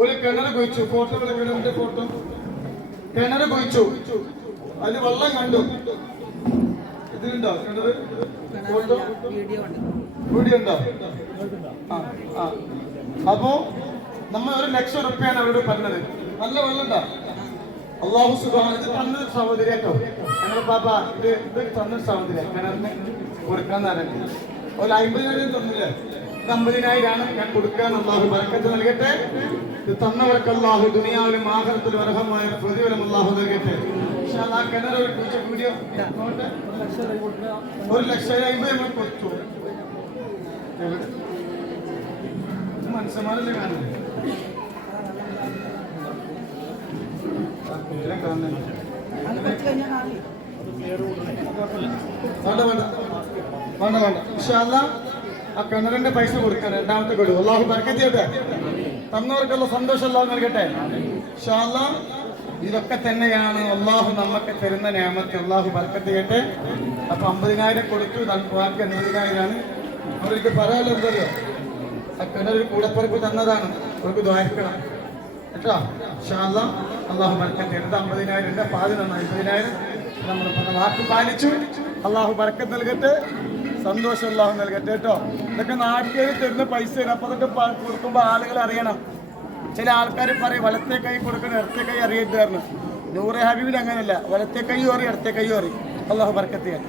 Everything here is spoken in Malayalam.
ഒരു കിണർ കുഴിച്ചു. ഫോട്ടോ കിണറിന്റെ ഫോട്ടോ. കിണർ കുഴിച്ചു, അതിൽ വെള്ളം കണ്ടു. ഇതിലുണ്ടോ കിണറ്? ഫോട്ടോ വീഡിയോ ഉണ്ടോ? അപ്പോ നമ്മൾ 1 ലക്ഷം റുപ്യാണ് അവരോട് പറഞ്ഞത്. നല്ല വെള്ളം ഉണ്ടോ? അള്ളാഹു സുബ്ഹാനഹു ഇത് തന്നൊരു സഹോദരി കേട്ടോ. ഞങ്ങൾ പാപ്പ ഇത് തന്നൊരു സഹോദരി കിണറിന് കൊടുക്കാന്ന് പറഞ്ഞത്. ഒരു 50,000 തന്നില്ലേ? ഇത് 50,000 ഞാൻ കൊടുക്കാൻ. അള്ളാഹു ബർക്കത്ത് നൽകട്ടെ. ഇത് തന്നവർക്ക് അള്ളാഹു ദുനിയാവിലും ആഖിറത്തിലും അർഹമായ പ്രതിഫലം അള്ളാഹു നൽകട്ടെ. ഇൻഷാല്ലാ കിണർ കുഴിച്ച വീഡിയോ 1,50,000 നമ്മൾ കൊടുത്തു. മനസ്സമാനല്ലേ കാണുന്നത്? വേണ്ട ഇൻഷാല്ലാ ആ കിണറിന്റെ പൈസ കൊടുക്കാൻ രണ്ടാമത്തെ കൊടുക്കും. അള്ളാഹു ബർക്കത്ത് ചെയ്യട്ടെ. തന്നവർക്കുള്ള സന്തോഷം അള്ളാഹു നൽകട്ടെ. ഇൻഷാല്ലാ ഇതൊക്കെ തന്നെയാണ് അള്ളാഹു നമുക്ക് തരുന്ന നിഅമത്ത്. അള്ളാഹു ബർക്കത്ത് ചെയ്യട്ടെ. അപ്പൊ 50,000 കൊടുത്തു, ബാക്കി 50,000 അവർക്ക് പറയാനുണ്ടല്ലോ. ആ കിണർ കൂടപ്പുറപ്പ് തന്നതാണ്. അവർക്ക് ദ്വാരിക്കണം കേട്ടോ. ഇൻഷാല്ലാ അള്ളാഹു ബർക്കത്ത് ചെയ്യട്ടെ. 50,000 പാതി തന്ന 50,000 നമ്മൾ വാക്ക് പാലിച്ചു. അള്ളാഹു ബർക്കത്ത് നൽകട്ടെ. സന്തോഷം അള്ളാഹു നൽകട്ടെ കേട്ടോ. ഇതൊക്കെ നാട്ടുകാർ തരുന്ന പൈസ. അപ്പൊ അതൊക്കെ കൊടുക്കുമ്പോൾ ആളുകൾ അറിയണം. ചില ആൾക്കാർ പറയും വലത്തെ കൈ കൊടുക്കണം, ഇടത്തെ കൈ അറിയരുതായിരുന്നു. നൂറെ ഹബീബിൽ അങ്ങനെയല്ല. വലത്തെ കൈ അറിയും, ഇടത്തെ കൈ അറിയും. അള്ളാഹു ബർക്കത്ത് ചെയ്യാൻ.